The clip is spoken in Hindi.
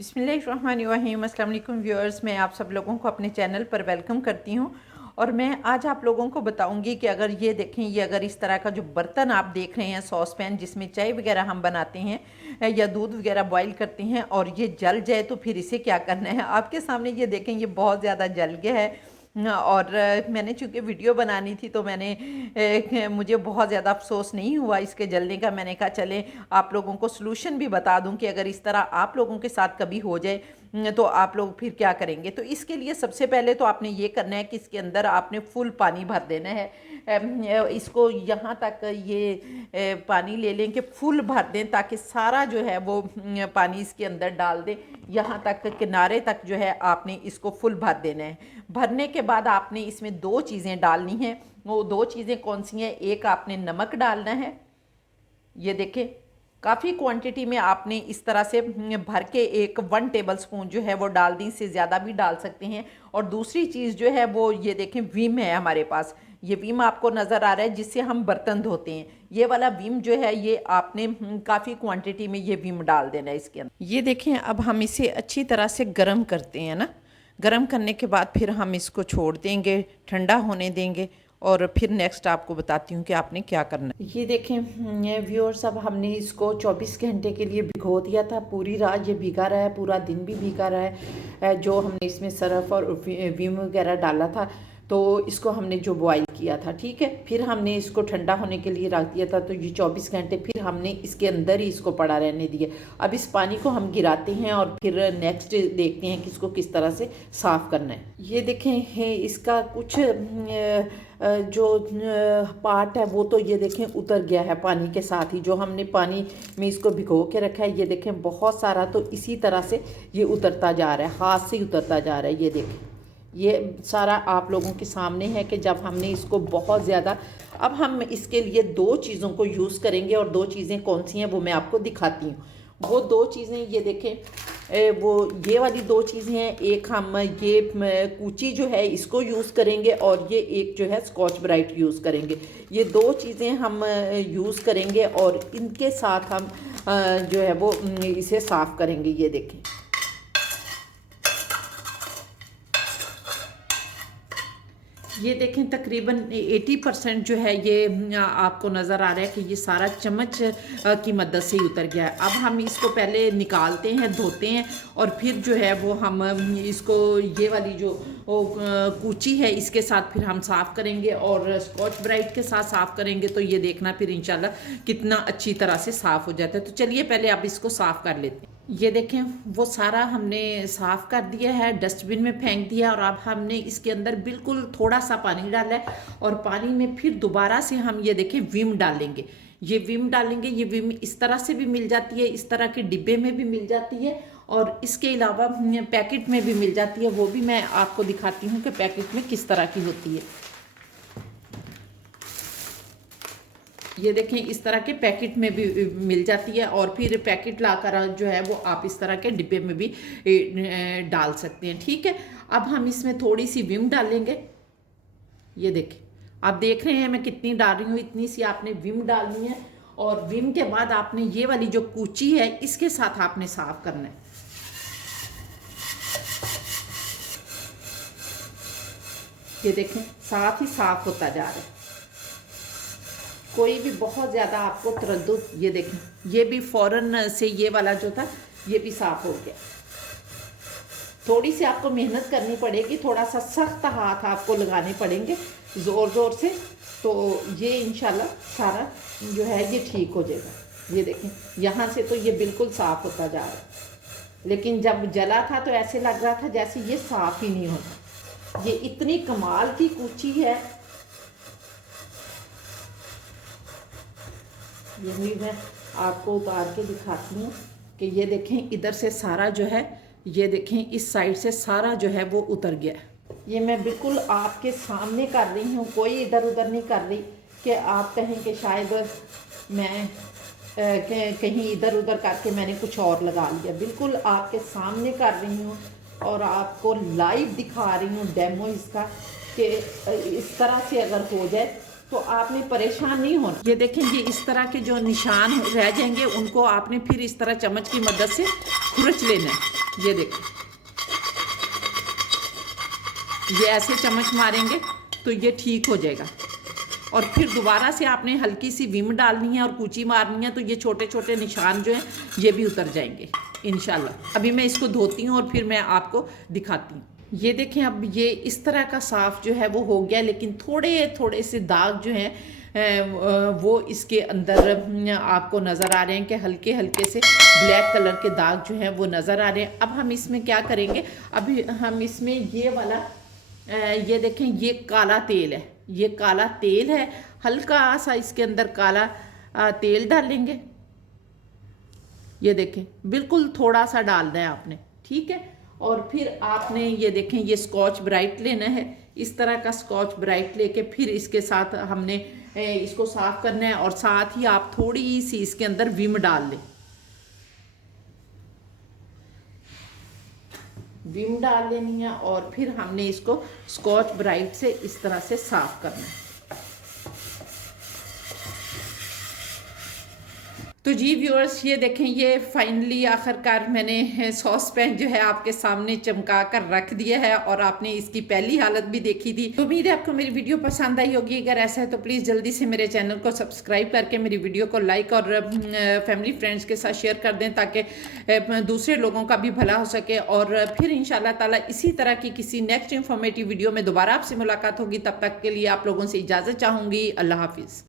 बिस्मिल्लाहिर्रहमानिर्रहीम। अस्सलाम वालेकुम व्यूअर्स, मैं आप सब लोगों को अपने चैनल पर वेलकम करती हूँ। और मैं आज आप लोगों को बताऊंगी कि अगर ये देखें, ये अगर इस तरह का जो बर्तन आप देख रहे हैं, सॉस पैन जिसमें चाय वगैरह हम बनाते हैं या दूध वगैरह बॉईल करते हैं, और ये जल जाए तो फिर इसे क्या करना है। आपके सामने ये देखें, ये बहुत ज़्यादा जल गया है। और मैंने चूँकि वीडियो बनानी थी तो मुझे बहुत ज़्यादा अफसोस नहीं हुआ इसके जलने का। मैंने कहा चलें आप लोगों को सलूशन भी बता दूं कि अगर इस तरह आप लोगों के साथ कभी हो जाए तो आप लोग फिर क्या करेंगे। तो इसके लिए सबसे पहले तो आपने ये करना है कि इसके अंदर आपने फुल पानी भर देना है। इसको यहाँ तक ये पानी ले लें कि फुल भर दें, ताकि सारा जो है वो पानी इसके अंदर डाल दें। यहाँ तक किनारे तक जो है आपने इसको फुल भर देना है। भरने के बाद आपने इसमें दो चीज़ें डालनी हैं। वो दो चीज़ें कौन सी हैं? एक आपने नमक डालना है, ये देखें काफ़ी क्वांटिटी में आपने इस तरह से भर के 1 टेबल स्पून जो है वो डाल दी, इससे ज़्यादा भी डाल सकते हैं। और दूसरी चीज़ जो है वो ये देखें, विम है हमारे पास। ये विम आपको नज़र आ रहा है जिससे हम बर्तन धोते हैं। ये वाला विम जो है ये आपने काफ़ी क्वांटिटी में ये विम डाल देना है इसके अंदर। ये देखें, अब हम इसे अच्छी तरह से गर्म करते हैं ना। गर्म करने के बाद फिर हम इसको छोड़ देंगे, ठंडा होने देंगे, और फिर नेक्स्ट आपको बताती हूँ कि आपने क्या करना है। ये देखें व्यूअर्स, अब हमने इसको 24 घंटे के लिए भिगो दिया था। पूरी रात ये भीगा रहा है, पूरा दिन भी भीगा रहा है। जो हमने इसमें सरफ और विम वगैरह डाला था, तो इसको हमने जो बॉईल किया था, ठीक है। फिर हमने इसको ठंडा होने के लिए रख दिया था। तो ये 24 घंटे फिर हमने इसके अंदर ही इसको पड़ा रहने दिया। अब इस पानी को हम गिराते हैं और फिर नेक्स्ट देखते हैं कि इसको किस तरह से साफ़ करना है। ये देखें इसका कुछ जो पार्ट है वो तो ये देखें उतर गया है पानी के साथ ही। जो हमने पानी में इसको भिगो के रखा है, ये देखें बहुत सारा तो इसी तरह से ये उतरता जा रहा है, हाथ से उतरता जा रहा है। ये देखें, ये सारा आप लोगों के सामने है कि जब हमने इसको बहुत ज़्यादा। अब हम इसके लिए दो चीज़ों को यूज़ करेंगे, और दो चीज़ें कौन सी हैं वो मैं आपको दिखाती हूँ। वो दो चीज़ें ये देखें, वो ये वाली दो चीज़ें हैं। एक हम ये कूची जो है इसको यूज़ करेंगे, और ये एक जो है स्कॉच ब्राइट यूज़ करेंगे। ये दो चीज़ें हम यूज़ करेंगे और इनके साथ हम जो है वो इसे साफ़ करेंगे। ये देखें, ये देखें तकरीबन 80% जो है ये आपको नज़र आ रहा है कि ये सारा चम्मच की मदद से ही उतर गया है। अब हम इसको पहले निकालते हैं, धोते हैं, और फिर जो है वो हम इसको ये वाली जो कूची है इसके साथ फिर हम साफ़ करेंगे, और स्कॉच ब्राइट के साथ साफ़ करेंगे। तो ये देखना फिर इंशाल्लाह कितना अच्छी तरह से साफ़ हो जाता है। तो चलिए पहले आप इसको साफ़ कर लेते हैं। ये देखें वो सारा हमने साफ़ कर दिया है, डस्टबिन में फेंक दिया। और अब हमने इसके अंदर बिल्कुल थोड़ा सा पानी डाला है, और पानी में फिर दोबारा से हम ये देखें विम डालेंगे। ये विम डालेंगे। ये विम इस तरह से भी मिल जाती है, इस तरह के डिब्बे में भी मिल जाती है, और इसके अलावा पैकेट में भी मिल जाती है। वो भी मैं आपको दिखाती हूँ कि पैकेट में किस तरह की होती है। ये देखें इस तरह के पैकेट में भी मिल जाती है, और फिर पैकेट लाकर जो है वो आप इस तरह के डिब्बे में भी डाल सकते हैं, ठीक है। अब हम इसमें थोड़ी सी विम डालेंगे। ये देखें, आप देख रहे हैं मैं कितनी डाल रही हूँ, इतनी सी आपने विम डालनी है। और विम के बाद आपने ये वाली जो कूची है इसके साथ आपने साफ करना है। ये देखें साथ ही साफ होता जा रहा है, कोई भी बहुत ज़्यादा आपको तरद्दुद। ये देखें, ये भी फ़ौरन से ये वाला जो था ये भी साफ़ हो गया। थोड़ी सी आपको मेहनत करनी पड़ेगी, थोड़ा सा सख्त हाथ आपको लगाने पड़ेंगे ज़ोर ज़ोर से, तो ये इंशाल्लाह सारा जो है ये ठीक हो जाएगा। ये देखें यहाँ से तो ये बिल्कुल साफ़ होता जा रहा है, लेकिन जब जला था तो ऐसे लग रहा था जैसे ये साफ़ ही नहीं होता। ये इतनी कमाल की कूची है। ये भी मैं आपको उतार के दिखाती हूँ कि ये देखें इधर से सारा जो है, ये देखें इस साइड से सारा जो है वो उतर गया है। ये मैं बिल्कुल आपके सामने कर रही हूँ, कोई इधर उधर नहीं कर रही कि आप कहें कि शायद मैं कहीं इधर उधर करके मैंने कुछ और लगा लिया। बिल्कुल आपके सामने कर रही हूँ और आपको लाइव दिखा रही हूँ डेमो इसका, कि इस तरह से अगर हो जाए तो आपने परेशान नहीं होना। ये देखें, ये इस तरह के जो निशान रह जाएंगे उनको आपने फिर इस तरह चम्मच की मदद से खुरच लेना है। ये देखो, ये ऐसे चम्मच मारेंगे तो ये ठीक हो जाएगा। और फिर दोबारा से आपने हल्की सी विम डालनी है और कूची मारनी है, तो ये छोटे छोटे निशान जो हैं ये भी उतर जाएंगे इंशाल्लाह। अभी मैं इसको धोती हूँ और फिर मैं आपको दिखाती हूँ। ये देखें, अब ये इस तरह का साफ़ जो है वो हो गया, लेकिन थोड़े थोड़े से दाग जो हैं वो इसके अंदर आपको नज़र आ रहे हैं कि हल्के हल्के से ब्लैक कलर के दाग जो हैं वो नज़र आ रहे हैं। अब हम इसमें क्या करेंगे, अभी हम इसमें ये वाला ये देखें, ये काला तेल है, ये काला तेल है, हल्का सा इसके अंदर काला तेल डालेंगे। ये देखें, बिल्कुल थोड़ा सा डालना है आपने, ठीक है। और फिर आपने ये देखें, ये स्कॉच ब्राइट लेना है, इस तरह का स्कॉच ब्राइट लेके फिर इसके साथ हमने इसको साफ करना है। और साथ ही आप थोड़ी सी इसके अंदर विम डाल लें, विम डाल लेनी है। और फिर हमने इसको स्कॉच ब्राइट से इस तरह से साफ करना है। तो जी व्यूअर्स, ये देखें, ये फाइनली आखिरकार मैंने सॉस पैन जो है आपके सामने चमका कर रख दिया है और आपने इसकी पहली हालत भी देखी थी। तो उम्मीद है आपको मेरी वीडियो पसंद आई होगी। अगर ऐसा है तो प्लीज़ जल्दी से मेरे चैनल को सब्सक्राइब करके मेरी वीडियो को लाइक और फैमिली फ्रेंड्स के साथ शेयर कर दें, ताकि दूसरे लोगों का भी भला हो सके। और फिर इंशाल्लाह ताला इसी तरह की किसी नेक्स्ट इन्फॉर्मेटिव वीडियो में दोबारा आपसे मुलाकात होगी। तब तक के लिए आप लोगों से इजाज़त चाहूँगी। अल्लाह हाफिज़।